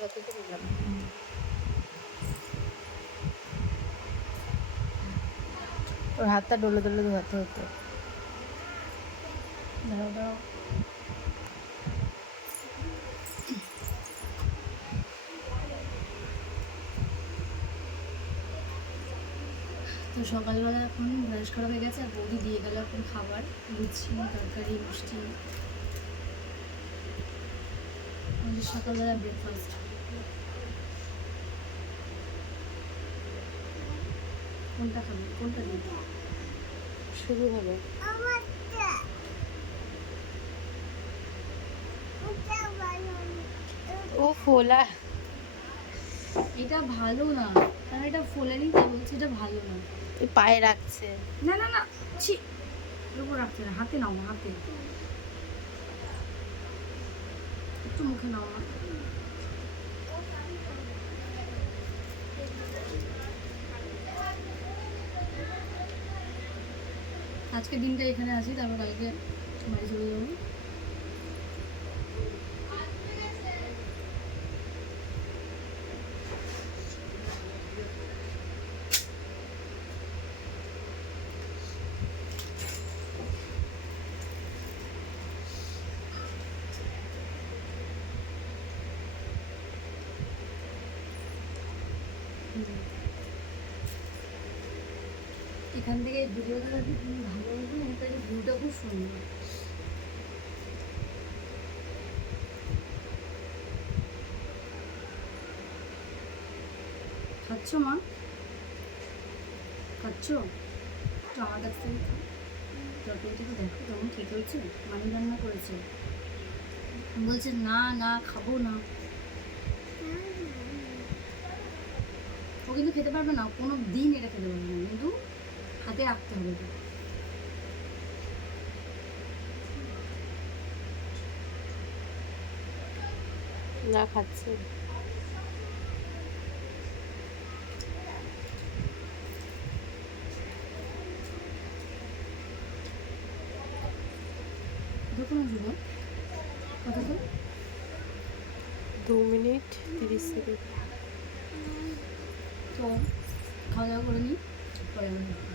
যতটুকু নিলাম। ওর হাতটা ডলে ডলে ধোয়াতে হতো। দাঁড়াও দাঁড়াও। তো সকালবেলা এখন ব্রাশ করা হয়ে গেছে আর বৌদি দিয়ে গেল এখন খাবার, লুচি তরকারি মিষ্টি, আমাদের সকালবেলা ব্রেকফাস্ট। কোনটা খাবে, কোনটা দিই? শুরু হবে। ও ফোলা। এটা ভালো না, কারণ এটা ফোলেনি, তাই বলছি এটা ভালো না। পায়ে রাখছে। না না না, ছি, এর উপর রাখছে না, হাতে নাও, হাতে একটু মুখে নাও না। আজকে দিনটা এখানে আছি, তারপর কালকে বাড়ি চলে যাবো। এখান থেকে ভিডিওটা যদি তুমি ভালো হবে না, তাহলে ভিউটা খুব সুন্দর। খাচ্ছ মা, খাচ্ছ? তো আমার কাছ থেকে খাও, তরকারিটা দেখো কেমন খেতে হচ্ছে, মামি রান্না করেছে। বলছে না না খাবো না, ও কিন্তু খেতে পারবে না, কোনো দিন এটা খেতে পারবে না, কিন্তু হাতে রাখতে হবে এটা। না খাচ্ছে। কতক্ষণ আসবো, কতক্ষণ? 2 মিনিট 30 সেকেন্ড। তো খাওয়া দাওয়া করে নিই, পরে আবার